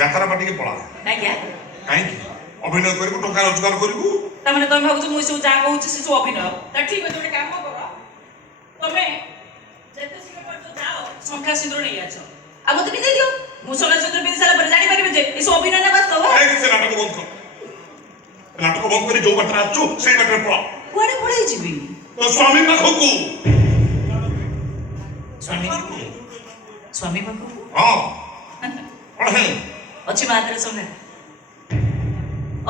যাত্রা পাটিকে পড়া ଆଜ୍ଞା କାହିଁକି ଅଭିନୟ କରିବୁ ଟଙ୍କା ରୋଜଗାର କରିବୁ। ତାମାନେ ତମେ ଭାବୁଛ ମୁଁ ସବୁ ଯାହା କହୁଛି ସେ ସବୁ ଅଭିନୟ ତା ଠିକ ଅଛି ଗୋଟେ କାମ କର ତମେ ଯେତେ ଶୀଘ୍ର ପାରୁଛ ଯାଅ ଶଙ୍ଖା ସିନ୍ଦୁର ନେଇ ଆସ ଆଉ ମତେ ବି ଦେଇଦିଅ ମୁଁ ଶଙ୍ଖା ସିନ୍ଦୁର ପିନ୍ଧି ସାରିଲା ପରେ ଜାଣିପାରିବି ଯେ ଏସବୁ ଅଭିନୟ ନା ବାସ୍ତବ। ସେ ନାଟକ ବନ୍ଦ କର ନାଟକ ବନ୍ଦ କରି ଯୋଉ ବାଟରେ ଆସୁଛୁ ସେଇ ବାଟରେ ପଳା। କୁଆଡେ ପଳେଇ ଯିବି ତୋ ସ୍ୱାମୀ ପାଖକୁ। ସ୍ୱାମୀ ପାଖକୁ ହଁ କଣ ହେ ଅଛି ମୋ ହାତରେ ଶଙ୍ଖା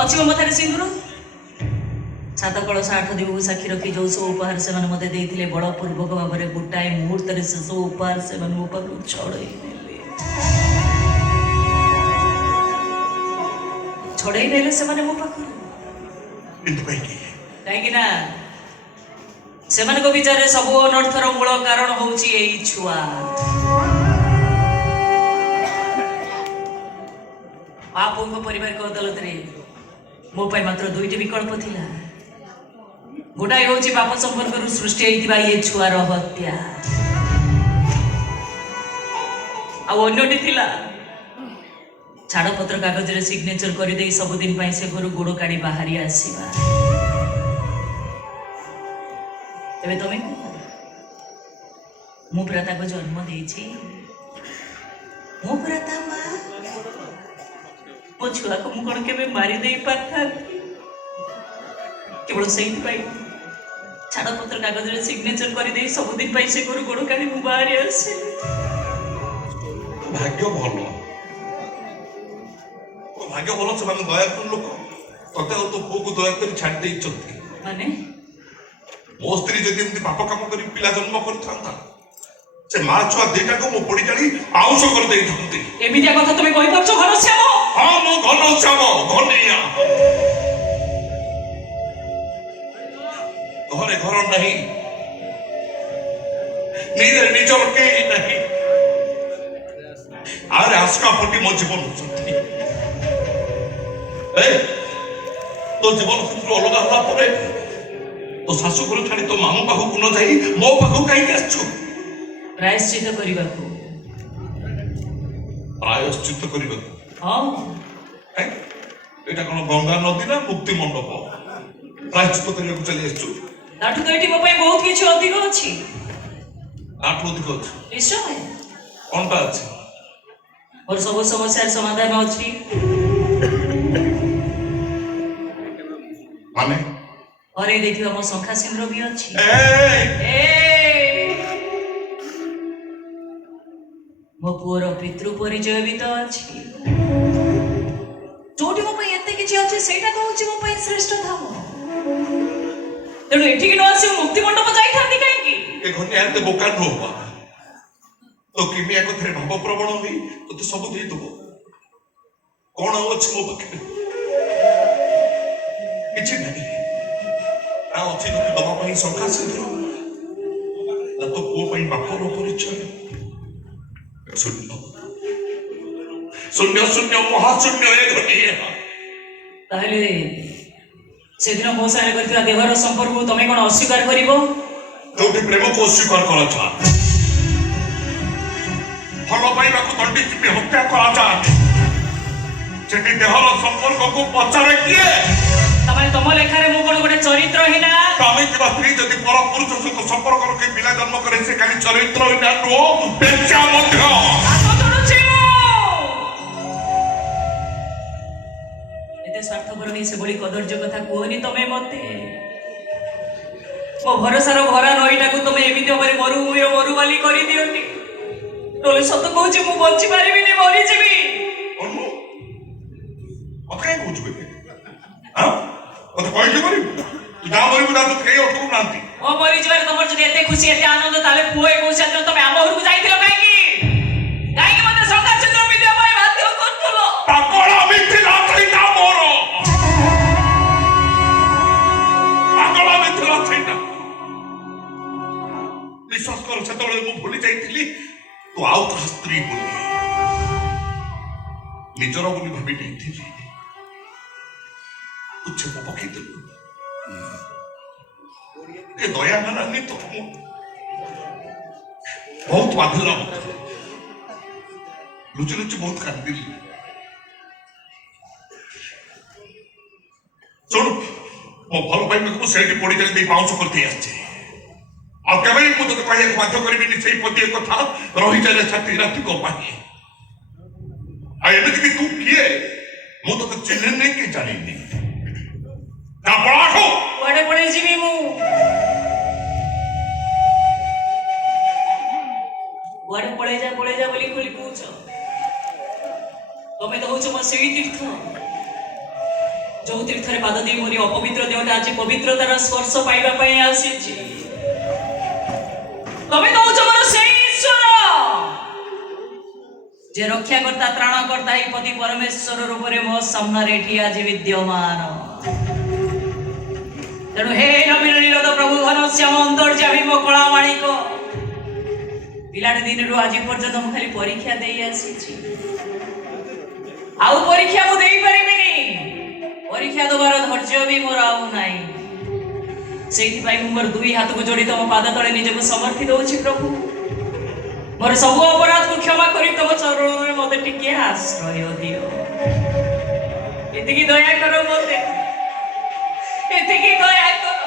ଅଛି ମୋ ମଥାରେ ସିନ୍ଦୁର ସାତ କଳସ ଆଠ ଦିବକୁ ସାକ୍ଷୀ ରଖି ଯୋଉ ସବୁ ଉପହାର ସେମାନେ ମତେ ଦେଇଥିଲେ ବଡ ପୂର୍ବକ ଭାବରେ ଗୋଟାଏ ମୁହୂର୍ତ୍ତରେ ସେ ସବୁ ଉପହାର ସେମାନେ ମୋ ପାଖରୁ ଛଡେଇ ନେଲେ ସେମାନେ ମୋ ପାଖରୁ। କିନ୍ତୁ କାହିଁକି ନା ସେମାନଙ୍କ ବିଚାରରେ ସବୁ ଅନರ್ಥର ମୂଳ କାରଣ ହଉଛି ଏଇ ଛୁଆ। ବାପୁଙ୍କ ପାରିବାରିକ ଅଦାଲତରେ ମୋ ପାଇଁ ମାତ୍ର ଦୁଇଟି ବିକଳ୍ପ ଥିଲା ଗୋଟାଏ ହଉଛି ବାପ ସମ୍ପର୍କରୁ ସୃଷ୍ଟି ହେଇଥିବା ଇଏ ଛୁଆର ହତ୍ୟା ଆଉ ଅନ୍ୟଟି ଥିଲା ଛାଡ଼ପତ୍ର କାଗଜରେ ସିଗ୍ନେଚର କରିଦେଇ ସବୁଦିନ ପାଇଁ ସେ ଘରୁ ଗୋଡ଼ କାଢ଼ି ବାହାରି ଆସିବା। ଏବେ ତମେ ମୁଁ ପୁରା ତାକୁ ଜନ୍ମ ଦେଇଛି ମୁଁ ପୁରା ତା ମା ମୋ ଛୁଆକୁ ମୁଁ କଣ କେବେ ମାରି ଦେଇ ପାରିଥାନ୍ତି କେବଳ ସେଇଥିପାଇଁ ଛାଡ଼ପତ୍ର କାଗଜରେ ସିଗ୍ନେଚର କରିଦେଇ ସବୁଦିନ ପାଇଁ ସେ ଘରୁ ଗୋଡ଼ କାଢ଼ି ମୁଁ ବାହାରି ଆସେ। ଭାଗ୍ୟ ଭଲ ସେମାନେ ଦୟାକର ଲୋକ ତତେ ଆଉ ତୋ ପୁଅକୁ ଦୟା କରି ଛାଡ଼ି ଦେଇଛନ୍ତି। ମାନେ ମୋ ସ୍ତ୍ରୀ ଯଦି ଏମିତି ପାପ କାମ କରି ପିଲା ଜନ୍ମ କରିଥାନ୍ତା ସେ ମା ଛୁଆ ଦିଟାକୁ ମୁଁ ପୋଡ଼ି ଜାଳି ପାଉଁଶ କରିଦେଇଥାନ୍ତି। ଏମିତିଆ କଥା ତମେ କହିପାରୁଛ ଘନଶ୍ୟାମ? ହଁ ମୁଁ ଘନଶ୍ୟାମ ଘନିଆ। ଘରେ ଘର ନାହିଁ ନିଜର କେହି ନାହିଁ ଆରେ ଆସ୍କା ଫଟି ମୋ ଜୀବନ ତୋ ଜୀବନ ସେଥିରୁ ଅଲଗା ହେଲା ପରେ ତୋ ଶାଶୁ ଘର ଛାଡ଼ି ତୋ ମାମୁଁ ପାଖକୁ ନ ଯାଇ ମୋ ପାଖକୁ କାହିଁକି ଆସିଛୁ? ପ୍ରାୟଶ୍ଚିତ କରିବାକୁ। ପ୍ରାୟଶ୍ଚିତ କରିବାକୁ? ହଁ। ଏଇଟା କଣ ଗଙ୍ଗା ନଦୀ ନା ମୁକ୍ତି ମଣ୍ଡପ? ପ୍ରାୟଶ୍ଚିତ କରିବାକୁ ଚାଲି ଆସିଛୁ? ତାଠୁ ତ ଏଠି ମୋ ପାଇଁ ବହୁତ କିଛି ଅଧିକ ଅଛି। ତାଠୁ ଅଧିକ ଅଛି? ନିଶ୍ଚୟ। କଣଟା ଅଛି? ମୋର ସବୁ ସମସ୍ୟାର ସମାଧାନ ଅଛି। ମାନେ? ହରେଇ ଦେଇଥିବା ମୋ ଶଙ୍ଖା ସିନ୍ଦୁର ବି ଅଛି। ମୋ ପୁଅର ପିତୃ ପରିଚୟ ବି ତ ଅଛି। ଯୋଉଠି ମୋ ପାଇଁ ଏତେ କିଛି ଅଛି ସେଇଟା ତ ହଉଛି ମୋ ପାଇଁ ଶ୍ରେଷ୍ଠ ଧାମ। ତେଣୁ ଏଠିକି ନ ଆସି ମୁକ୍ତି ମଣ୍ଡପ ଯାଇଥାନ୍ତି କାହିଁକି? ଏ ଘନିଆ ଏତେ ବୋକା ନୁହଁ ତ କିମିଆ କଥାରେ ଭାବ ପ୍ରବଣ ହୋଇ ତୋତେ ସବୁ ଦେଇଦବ। କଣ ଆଉ ଅଛି ମୋ ପାଖରେ? କିଛି ନାହିଁ। ନା ଅଛି ତୋତେ ଦବା ପାଇଁ ଶଙ୍ଖା ସିନ୍ଦୁର ନା ତୋ ପୁଅ ପାଇଁ ବାପର ପରିଚୟ। ଶୂନ୍ୟ ଶୂନ୍ୟ ଶୂନ୍ୟ ମହାଶୂନ୍ୟ ଏ ଘନିଆ। ତାହେଲେ ସେଦିନ ମୋ ସାଙ୍ଗରେ କରିଥିବା ଦେହର ସମ୍ପର୍କକୁ ତମେ କଣ ଅସ୍ୱୀକାର କରିବ? ଯୋଉଠି ପ୍ରେମକୁ ଅସ୍ୱୀକାର କରାଯାଏ ଭଲ ପାଇବାକୁ ଦଣ୍ଡି ଚିପି ହତ୍ୟା କରାଯାଏ ସେଠି ଦେହର ସମ୍ପର୍କକୁ ପଚାରେ କିଏ? ତାମାନେ ତମ ଲେଖାରେ ମୁଁ କଣ ଗୋଟେ ଚରିତ୍ରହୀନା? ସ୍ୱାମୀ କିମ୍ବା ସ୍ତ୍ରୀ ଯଦି ପର ପୁରୁଷ ସହିତ ସମ୍ପର୍କ ରଖି ପିଲା ଜନ୍ମ କରେ ସେ ଖାଲି ଚରିତ୍ରହୀନା ନୁହଁ ବେଶ୍ୟା ମଧ୍ୟ। ଏତେ ସ୍ୱାର୍ଥପର ହେଇ ସେଭଳି କଦର୍ଯ୍ୟ କଥା କୁହନି ତମେ ମତେ। ମୋ ଭରସାର ଭରା ନଈଟାକୁ ତମେ ଏମିତି ଭାବରେ ମରୁଭୂମିର ମରୁବାଲି କରିଦିଅନି। ନହେଲେ ସତ କହୁଛି ମୁଁ ବଞ୍ଚି ପାରିବିନି, ମରିଯିବି। ମତେ କାହିଁ କହୁଛୁ ମତେ କହିଲି ମରିବୁ? ତୁ ଯାହା ମରିବୁ ତା ତତେ କେହି ଅଟକୁ ନାହାନ୍ତି। ମୋ ମରିଯିବାରେ ତମର ଯଦି ଏତେ ଖୁସି ଏତେ ଆନନ୍ଦ ତାହେଲେ ପୁଅ 21 ଦିନ ତମେ ଆମ ଘରକୁ ଯାଇଥିଲ କାହିଁକି? କାହିଁକି ମତେ ଶଙ୍ଖା ସିନ୍ଦୁର ପିନ୍ଧିବା ପାଇଁ ବାଧ୍ୟ କରୁଥିଲ? ପାଗଳ ମିଥିଲା ସେଇଟା ମୋର। ପାଗଳ ମିଥିଲା ସେଇଟା। ବିଶ୍ୱାସ କର ସେତେବେଳେ ମୁଁ ଭୁଲି ଯାଇଥିଲି ତୁ ଆଉ କାହା ସ୍ତ୍ରୀ ବୋଲି ନିଜର ବୋଲି ଭାବି ନେଇଥିଲି। ତୁ ଛେପ ପକେଇଦେଲୁ। ଦୟା ହେଲାନି ତ ବହୁତ ବାଧିଲା ମତେ। ଲୁଚି ଲୁଚି ବହୁତ କାନ୍ଦିଲି। ଶୁଣୁ, ମୋ ଭଲ ପାଇବାକୁ ମୁଁ ସେଇଠି ପଡି ଯାଇ ଦେଇ ପାଉଁଶ କରିଦେଇ ଆସିଛି। ଆଉ କେବେ ମୁଁ ତୋତେ କହିବାକୁ ବାଧ୍ୟ କରିବିନି ସେଇ ପତିଏ କଥା ରହିଚାଲେ ଛାତି ରାତିକ ପାଇଁ। ଆଉ ଏମିତି କି ତୁ କିଏ ମୁଁ ତୋତେ ଚିହ୍ନିନି କି ଜାଣିନି। ନା ପଳାଠୁ କୁଆଡେ ପଳେଇ ଯିବି ମୁଁ? କୁଆଡେ ପଳେଇ ଯା ବୋଲି ଖୋଲି କହୁଛ? ତମେ ତ ହଉଛ ମୋ ସେଇ ତୀର୍ଥ, ଯୋଉ ତୀର୍ଥରେ ପାଦ ଦେଇ ମୋରି ଅପବିତ୍ର ଦେହଟା ଆଜି ପବିତ୍ରତାର ସ୍ପର୍ଶ ପାଇବା ପାଇଁ ଆସିଛି। ତମେ ତ ହଉଛ ମୋର ସେଇ ଈଶ୍ୱର, ଯେ ରକ୍ଷାକର୍ତ୍ତା ତ୍ରାଣକର୍ତ୍ତା ଏହି ପତି ପରମେଶ୍ୱର ରୂପରେ ମୋ ସାମ୍ନାରେ ଏଠି ଆଜି ବିଦ୍ୟମାନ। ତେଣୁ ହେ ନବୀନ ନିରୋଧ ପ୍ରଭୁ ଘନଶ୍ୟାମ ଅନ୍ତର୍ଯ୍ୟାମୀ ମୋ କଳା ମାଣିକ, ପିଲାଟି ଦିନରୁ ଆଜି ପର୍ଯ୍ୟନ୍ତ ମୁଁ ଖାଲି ପରୀକ୍ଷା ଦେଇ ଆସିଛି। ଆଉ ପରୀକ୍ଷା ମୁଁ ଦେଇପାରିବିନି। ପରୀକ୍ଷା ଦେବାର ଧୈର୍ଯ୍ୟ ବି ମୋର ଆଉ ନାହିଁ। ସେଇଥିପାଇଁ ମୁଁ ମୋର ଦୁଇ ହାତକୁ ଯୋଡ଼ି ତମ ପାଦ ତଳେ ନିଜକୁ ସମର୍ପି ଦଉଛି। ପ୍ରଭୁ, ମୋର ସବୁ ଅପରାଧକୁ କ୍ଷମା କରି ତମ ଚରଣରେ ମତେ ଟିକେ ଆଶ୍ରୟ ଦିଅ। ଏତିକି ଦୟା କର ମତେ, ଏତିକି ଦୟା କର।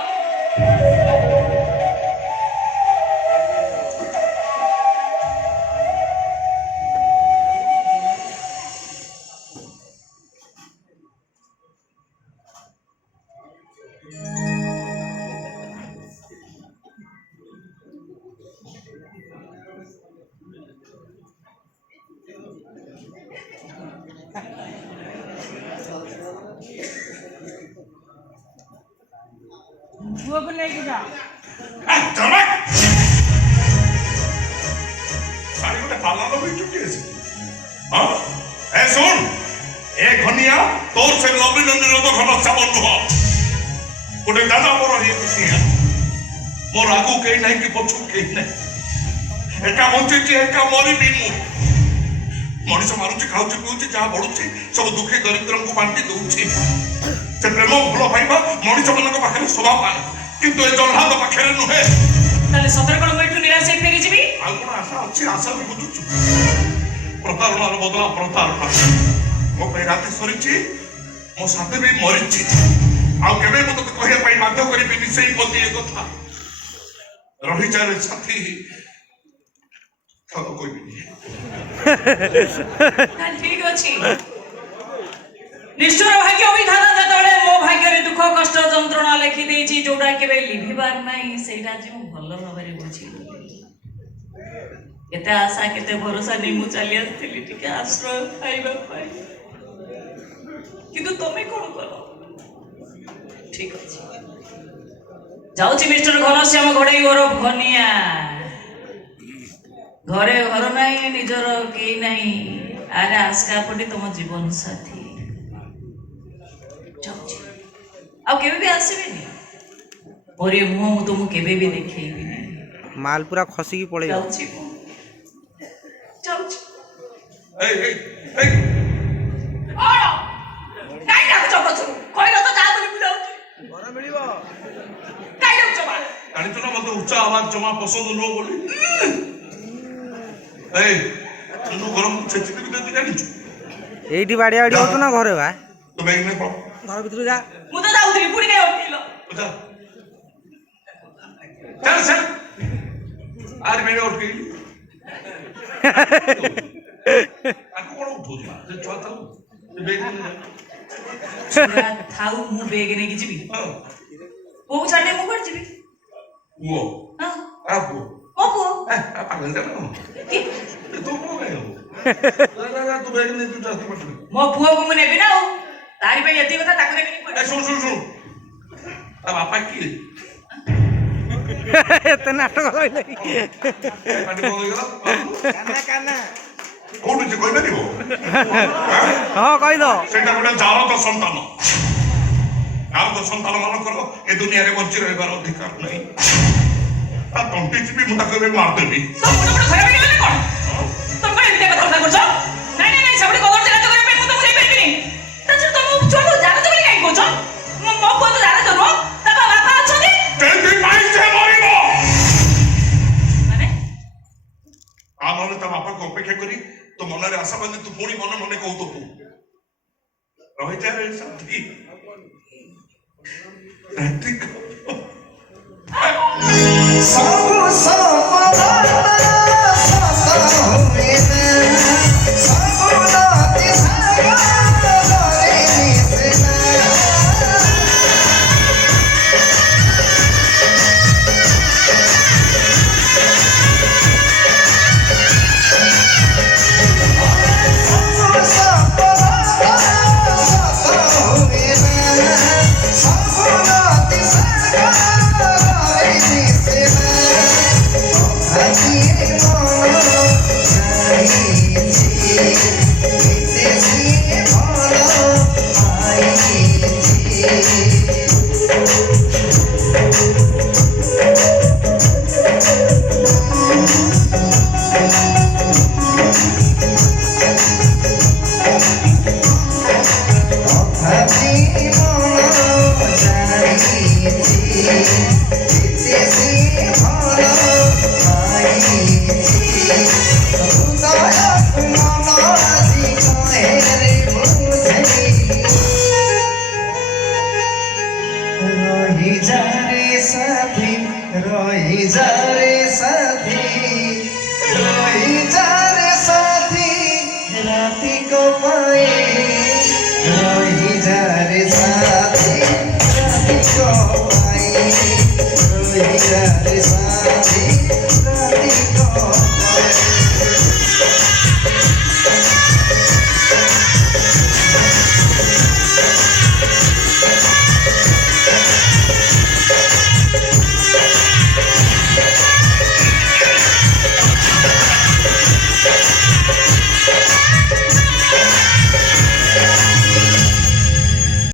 ପୁଅକୁ ନେଇକି ଯା। ଶାଢ଼ୀ ଗୋଟେ ପାଲା ଲଗେଇ ଚୁକି ଅଛି। ହଁ ଏ ଶୁଣ, ଏ ଘନିଆ ତୋର ସେ ନବୀନ ନିରୋଧ ଘନଶ୍ୟାମ ନୁହଁ। ଗୋଟେ ଦାଦା ମୋର ମୋର ଆଗକୁ କେହି ନାହିଁ କି ପଛକୁ କେହି ନାହିଁ। ଏକା ବଞ୍ଚିଛି ଏକା ମରିବି ମୁଁ। ମଣିଷ ମାରୁଛି, ଖାଉଛି, ପିଉଛି, ଯାହା ବଢୁଛି ସବୁ ଦୁଃଖୀ ଦରିଦ୍ରଙ୍କୁ ବାଣ୍ଟି ଦଉଛି। ସେ ପ୍ରେମ ଭଲ ପାଇବା ମଣିଷ ମାନଙ୍କ ପାଖରେ ଶୋଭା ପାଏ, କିନ୍ତୁ ଏ ଜହ୍ଲାଦ ପାଖରେ ନୁହେଁ। ତାହେଲେ ସତରେ କଣ ମୁଁ ଏଠୁ ନିରାଶ ହେଇ ଫେରିଯିବି? ଆଉ କଣ ଆଶା ଅଛି? ଆଶା ବି ବୁଝୁଛୁ। ପ୍ରତାରଣାର ବଦଳା ପ୍ରତାରଣା। ମୋ ପାଇଁ ରାତି ସରିଛି, ମୋ ସାଥେ ବି ମରିଛି। ଆଉ କେବେ ମୁଁ ତୋତେ କହିବା ପାଇଁ ବାଧ୍ୟ କରିବିନି ସେଇ ପତି ଏ କଥା। ରହିଚାରେ ସାଥୀ, କହିବିନି। ଠିକ ଅଛି। ନିଷ୍ଠୁର ଭାଗ୍ୟ ବିଧାନ ଯେତେବେଳେ ମୋ ଭାଗ୍ୟରେ ଦୁଃଖ କଷ୍ଟ ଯନ୍ତ୍ରଣା ଲେଖି ଦେଇଛି, ଯୋଉଟା କେବେ ଲିଭିବାର ନାହିଁ, ସେଇଟା ଆଜି ମୁଁ ଭଲ ଭାବରେ ବୁଝିଲି। କେତେ ଆଶା କେତେ ଭରସା ନେଇ ମୁଁ ଚାଲି ଆସିଥିଲି ଟିକେ ଆଶ୍ରୟ ପାଇବା ପାଇଁ, କିନ୍ତୁ ତମେ କଣ କଲ? ଠିକ ଅଛି, ଯାଉଛି ମିଷ୍ଟର ଘନଶ୍ୟାମ ଘୋଡେଇ ଓରଫ ଘନିଆ। ଘରେ ଘର ନାହିଁ, ନିଜର କେହି ନାହିଁ। ଆରେ ଆସ୍କା ପଟେ ତମ ଜୀବନ ସାଥୀ ଯାଉଛି, ଆଉ କେବେ ବି ଆସିବେନି। ପରେ ମୁହଁ ମୁଁ ତୁମକୁ କେବେ ବି ଦେଖେଇବିନି। ମାଲ ପୁରା ଖସିକି ପଳେଇବ। ଯାଉଛି ମୁଁ, ଯାଉଛି। କାଇଁ ଡାକୁଛ ପଛରୁ? କହିଲ ତ ଯା ବୋଲି ମୁଁ ଯାଉଛି। ଘର ମିଳିବ। କାଇଁ ଡାକୁଛ ମା? ଜାଣିଛୁ ନା ମତେ ଉଚ୍ଚ ଆବାଜ ଜମା ପସନ୍ଦ ନୁହଁ ବୋଲି। ଗରମ ଛେଚିଦେବି ଯଦି ଜାଣିଛୁ। ଏଇଠି ବାଡିଆ ବାଡି ହଉଛୁ ନା ଘରେ ବା? ତୁ ବ୍ୟାଗ ନେ ପଳ। ଘର ଭିତରୁ ଯା। ମୁଁ ତ ଯାଉଥିଲି, ପୁଣି କାଇଁ ଅଟକେଇଲ? ଚାଲ ଚାଲ। ଆରେ ବ୍ୟାଗ ଅଟକେଇଲି। ତାକୁ କଣ ଉଠଉଛୁ? ସେ ଛୁଆ ଥାଉ, ସେ ବ୍ୟାଗ ନେଇ ଛୁଆ ଥାଉ, ମୁଁ ବେଗ ନେଇକି ଯିବି। ପୁଅକୁ ଛାଡିଲେ ମୁଁ କୁଆଡେ ଯିବି? ପୁଅ? ହଁ, ଆ ପୁଅ? ମୋ ପୁଅ। ପାଗଳ ଜାଣ କି? ତୁ କଣ କାଇଁ ହବ? ତୁ ବ୍ୟାଗ ନେଇ ତୁ ଚାଷ ପଠେଇ। ମୋ ପୁଅକୁ ମୁଁ ନେବି ନା, ଆଉ ତାରି ପାଇଁ ଏତିକି କଥା, ତାକୁ ନେବିନି କୁଆଡେ? ଶୁଣୁ ଶୁଣୁ ଶୁଣୁ, ତା ବାପା କିଏ? ଏତେ ନାଟକ କହିଲେ। ପାଟି ବନ୍ଦ ହେଇଗଲା। କାନା କାନା। କୋଉଠି ସେ କହିପାରିବ? ହଁ କହିଦ। ସେଇଟା ଗୋଟେ ଜାରତ ସନ୍ତାନ। ଜାରତ ସନ୍ତାନ ମାନଙ୍କର ଏ ଦୁନିଆରେ ବଞ୍ଚି ରହିବାର ଅଧିକାର ନାହିଁ। ତା ତଣ୍ଟି ଚିପି ମୁଁ ତାକୁ ଏବେ ମାରିଦେବି। ନହେଲେ ତା ବାପାକୁ ଅପେକ୍ଷା କରି ତୋ ମନରେ ଆଶା କହିଲେ ତୁ ପୁଣି ମନେ ମନେ କହୁଥିବୁ ରହିଯା ରେ ସାଥୀ ରାତ୍ରି ସବୁ ସପନା ସତ ହୁଏ ନା ସବୁ ନଦୀ ସାଗରରେ ମିଶେ ନା ସବୁ ସପନା ସତ ହୁଏ ନା ସବୁ ନଦୀ ସାଗରରେ ମିଶେ ନା ଆଜି ମନ ଜାଣିଛି କେତେ ସିଏ ଭଲ ପାଇଛି ଆଜି ମନ ଜାଣିଛି କେତେ ସିଏ ଭଲ ପାଇଛି ହୃଦୟ ମନ ଆଜି କହେରେ ବୁଝେଇ ରହିଯା ରେ ସାଥୀ ରହିଯା ରେ ସାଥୀ ରହିଯା ରେ ସାଥୀ ରାତି